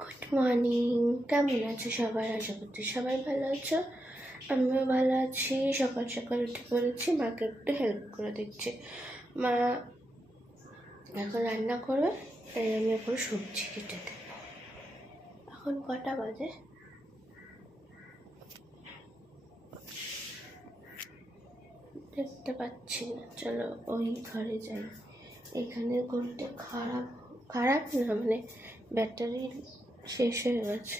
Good morning, কেমন আছো সবাই? আশা করছি সবাই ভালো আছো, আমিও ভালো আছি। সকাল সকাল উঠে পড়েছি, মাকে একটু হেল্প করে দিচ্ছি। মা এখন রান্না করবে, তাই আমি এখন সবজি কেটে দেব। এখন কটা বাজে? দেখতে পাচ্ছি না, চলো ওই ঘরে যাই। এখানে ঘড়িটা খারাপ খারাপ না, মানে ব্যাটারি শেষ হয়ে গেছে।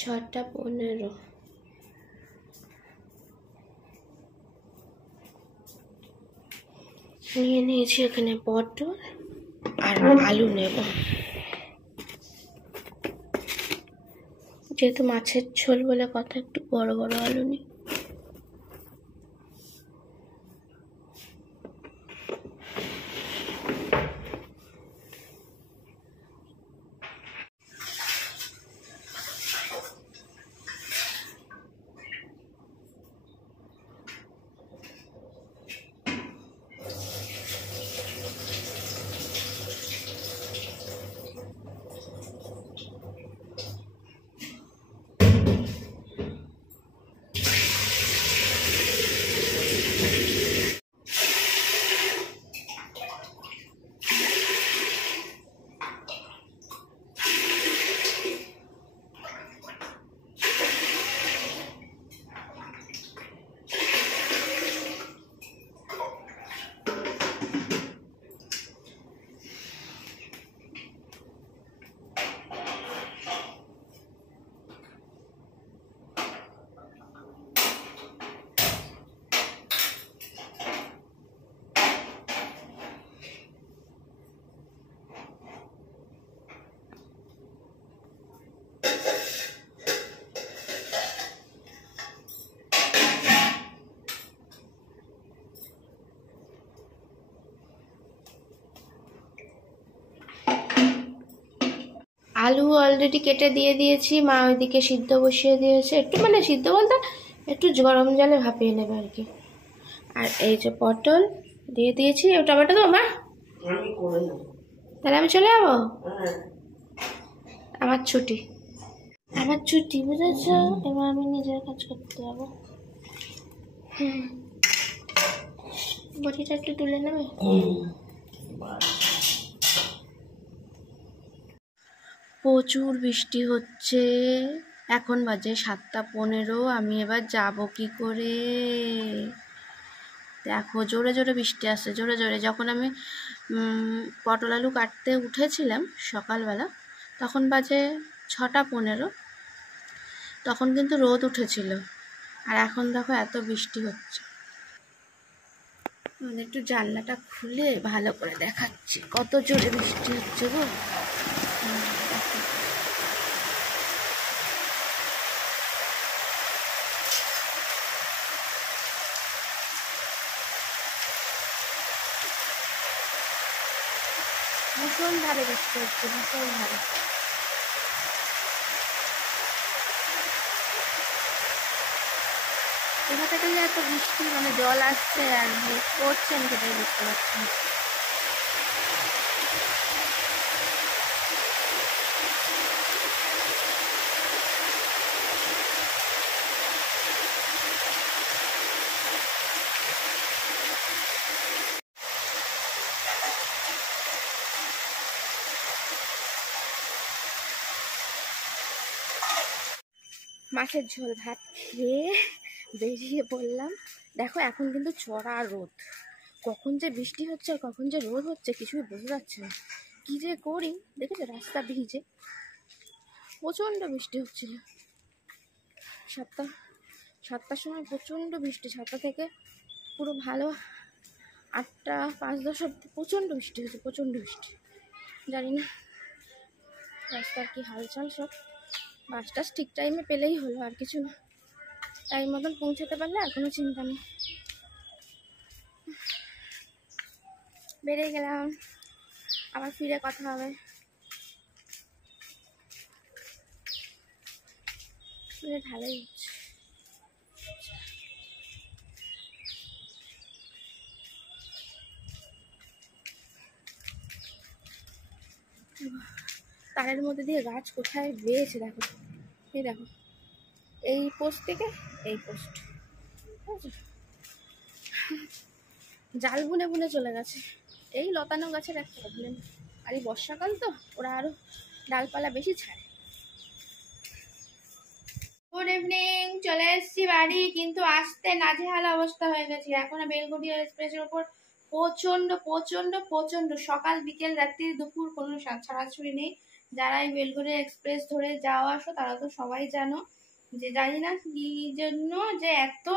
6:15। নিয়ে নিয়েছি এখানে পটল আর আলু নেব, যেহেতু মাছের ঝোল বলে কথা, একটু বড় বড় আলু নিই। আলু অলরেডি কেটে দিয়ে দিয়েছি, মা ওইদিকে সিদ্ধ বসিয়ে দিয়েছে। একটু মানে সিদ্ধ বলতে একটু গরম জলে ভাপিয়ে নেবে আর কি। আর এই যে পটল দিয়ে দিয়েছি। টমেটো দেবো মা? তাহলে আমি চলে যাবো, আমার ছুটি বুঝেছ? এবার আমি নিজের কাজ করতে যাবো। বটিটা একটু তুলে নেবে। প্রচুর বৃষ্টি হচ্ছে, এখন বাজে 7:15। আমি এবার যাব কি করে? দেখো জোরে জোরে বৃষ্টি আসছে, জোরে জোরে। যখন আমি পটল আলু কাটতে উঠেছিলাম সকালবেলা, তখন বাজে 6:15, তখন কিন্তু রোদ উঠেছিল। আর এখন দেখো এত বৃষ্টি হচ্ছে। একটু জানলাটা খুলে ভালো করে দেখাচ্ছি কত জোরে বৃষ্টি হচ্ছে গো। ভীষণ ভাবে বৃষ্টি হচ্ছে, ভীষণ ভাবে। কোথা থেকে যে এত বৃষ্টি, মানে জল আসছে আর পড়ছে, আমি সেটাই বুঝতে পারছি না। মাছের ঝোল ভাত খেয়ে বেরিয়ে পড়লাম। দেখো এখন কিন্তু চড়া রোদ, কখন যে বৃষ্টি হচ্ছে আর কখন যে রোদ হচ্ছে কিছুই বোঝা যাচ্ছে না। কি যে করি, দেখেছো রাস্তা ভিজে। প্রচণ্ড বৃষ্টি হচ্ছিল। সাতটার সময় প্রচণ্ড বৃষ্টি, 7টা থেকে পুরো ভালো 8টা 5-10 অব্দি প্রচণ্ড বৃষ্টি হয়েছে, প্রচণ্ড বৃষ্টি। জানি না রাস্তার কি হালচাল সব। বাসটা ঠিক টাইমে পেলেই হলো, আর কিছু না। টাইম মতন পৌঁছাতে পারলে আর কোনো চিন্তা নেই। বেরিয়ে গেলাম, আবার ফিরে কথা হবে। ভালোই হচ্ছে। তারের মধ্যে দিয়ে গাছ কোথায় বেয়েছে দেখো, এই দেখো, এই পোস্ট থেকে এই পোস্ট, জাল বুনে বুনে চলে গেছে। এই লতানো গাছের একটা প্রবলেম, আর এই বর্ষাকাল তো ওরা আরো ডালপালা বেশি ছাড়ে। গুড ইভিনিং, চলে এসেছি বাড়ি, কিন্তু আসতে নাজেহাল অবস্থা হয়ে গেছে। এখন বেলঘড়িয়া এক্সপ্রেসের উপর প্রচন্ড প্রচন্ড প্রচন্ড সকাল বিকেল রাত্রি দুপুর কোনো ছাড়াছুড়ি নেই। যারা এই বেলঘড়িয়া এক্সপ্রেস ধরে যাওয়া আসো তারা তো সবাই জানো যে জানি না কি জন্য যে এত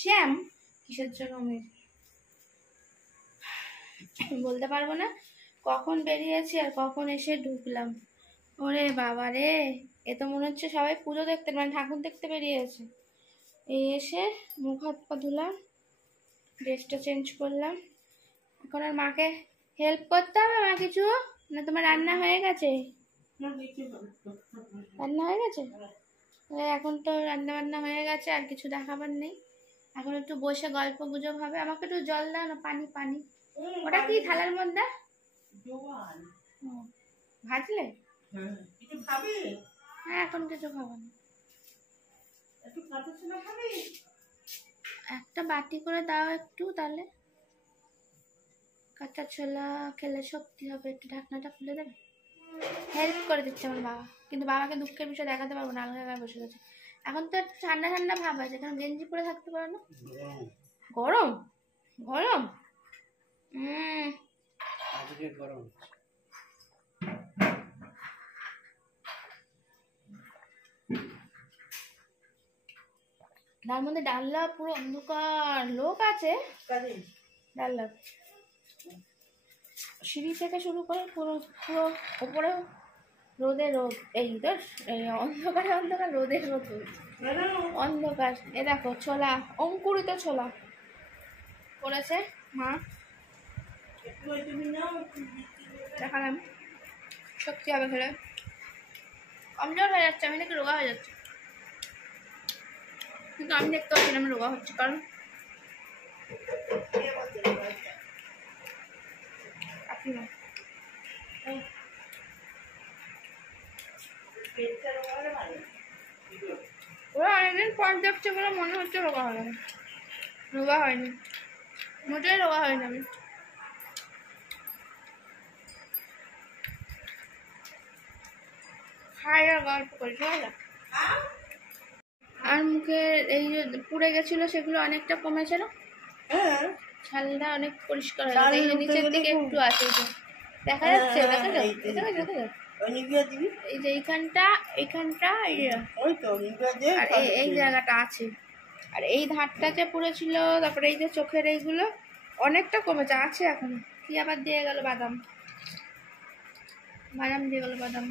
জ্যাম, কিসের জন্য আমি বলতে পারবো না। কখন বেরিয়েছি আর কখন এসে ঢুকলাম, ওরে বাবা রে, এ তো মনে হচ্ছে সবাই পুজো দেখতে মানে ঠাকুর দেখতে বেরিয়েছে। এই এসে মুখ হাত পা ধুলাম, ড্রেসটা চেঞ্জ করলাম। এখন আর মাকে হেল্প করতে হবে মা কিছু, না তোমার রান্না হয়ে গেছে? রান্না হয়ে গেছে, এখন তো রান্না বান্না হয়ে গেছে, আর কিছু দেখাবার নেই। এখন একটু বসে গল্প গুজব হবে। আমাকে একটু জল দাও না, পানি পানি। ওটা কি থালার মধ্যে ভাজলে? হ্যাঁ এখন কিছু খাবো না, একটা বাটি করে দাও একটু, তাহলে কাঁচা ছোলা খেলে শক্তি হবে। একটু ঢাকনাটা খুলে দেবে? হেল্প করে দিচ্ছে আমার বাবা, কিন্তু বাবাকে দুঃখের বিষয় দেখাতে পারবো না, আলাদা গায়ে বসে গেছে। এখন তো ঠান্ডা ঠান্ডা ভাব আছে, কারণ গেঞ্জি পরে থাকতে পারো না। গরম গরম আজকে গরম। তার মধ্যে ডাল্লা পুরো অন্ধকার, লোক আছে ডাল্লা, সিঁড়ি থেকে শুরু করে পুরো পুরো ওপরে রোদে রোদ, এই তো অন্ধকারে অন্ধকার, রোদের রোদ, অন্ধকার। এ দেখো ছোলা, অঙ্কুরিত ছোলা করেছে মা, দেখালাম। সত্যি হবে খেলে, কমজোর হয়ে যাচ্ছে, আমি নাকি রোগা হয়ে যাচ্ছে, কিন্তু আমি দেখতে পাচ্ছি না আমি রোগা হচ্ছে, কারণ ওরা অনেকদিন পর দেখছে বলে মনে হচ্ছে রোগা হবে, রোগা হয়নি, মোটেই রোগা হয়নি আমি। খাই আর গল্প করি, আর মুখে এই যে পুড়ে গেছিল সেগুলো অনেকটা কমেছে না, ছালটা অনেক পরিষ্কার হয়ে গেছে। এই যে নিচের দিকে একটু আছে, দেখা যাচ্ছে, দেখা যাচ্ছে, এই যে এইখানটা এইখানটা আর এই জায়গাটা আছে, আর এই ধারটা যে পুড়েছিল, তারপরে এই যে চোখের এইগুলো অনেকটা কমেছে, আছে এখন। কি আবার দিয়ে গেল? বাদাম, বাদাম দিয়ে গেল, বাদাম।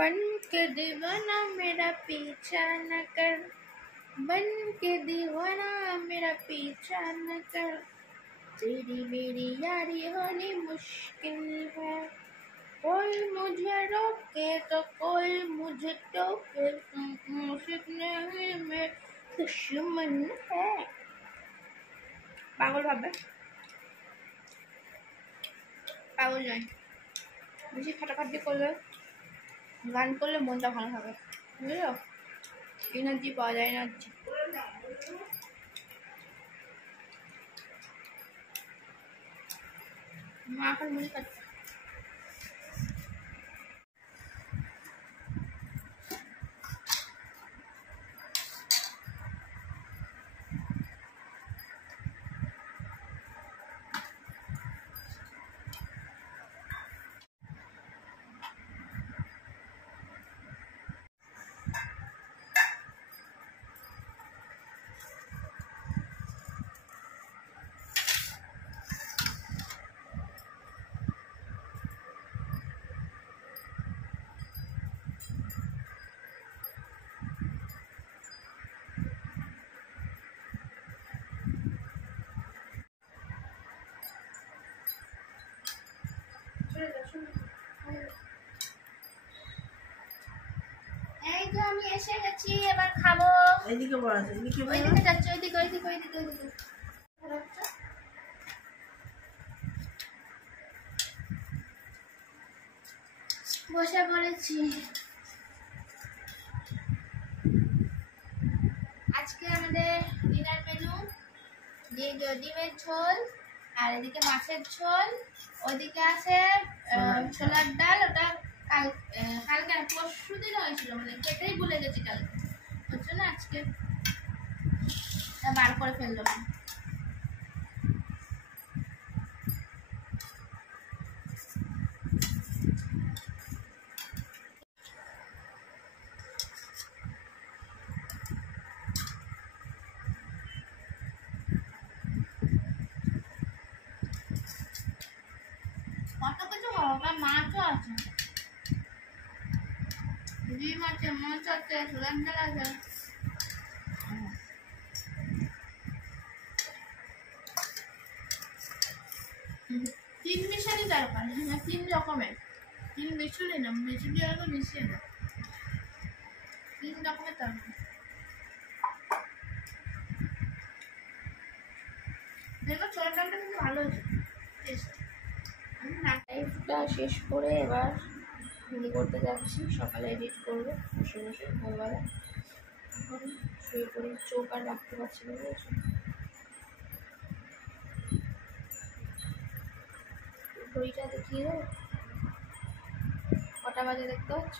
बन के दीवाना मेरा पीछा न कर, बन के दीवाना मेरा पीछा न कर, तेरी मेरी यारी होनी मुश्किल है, कोई मुझे रोके तो कोई मुझे टोके, मुझे में दुश्मन है। पागल भाবে, পাগল নয়, বেশি খাটাখাটি করলে, গান করলে মনটা ভালো থাকে, বুঝলো? এনার্জি পাওয়া যায়, এনার্জি। মা এখন মুড়ি খাচ্ছে। এই যে আমি এসে গেছি, এবার খাবো। এইদিকে বড় আছে, এইদিকে ওইদিকে যাচ্ছে, ওইদিকে ওইদিকে ওইদিকে ওইদিকে। বসে পড়েছি। আজকে আমাদের ডিনার মেনু ডিমের ঝোল, আর এদিকে মাছের ঝোল, ওদিকে আছে ছোলার ডাল। ওটা কালকে পরশু দিন হয়েছিল, মানে খেতেই ভুলে গেছি কালকে, ওর জন্য আজকে বার করে ফেললাম। কত কিছু হবে, মাছও আছে, ডিম আছে, মাছ আছে, ছোলার ডাল আছে। তিন মিশালি তরকারি, হ্যাঁ 3 রকমের, 3 মিশুলি না, মিশুলি আগে মিশিয়ে না, 3 রকমের তরকারি। দেখো ছোলার ডালটা কিন্তু ভালো হয়েছে, টেস্ট। আমি লাইফটা শেষ করে এবার ঘুমিয়ে করতে যাচ্ছি, সকালে এডিট করবো বসে বসে ভোরবেলা। এখন শুয়ে পড়ি, চোখ আর রাখতে পারছি না, বুঝেছো? ঘড়িটা দেখিয়ে দেবো কটা বাজে, দেখতে পাচ্ছ?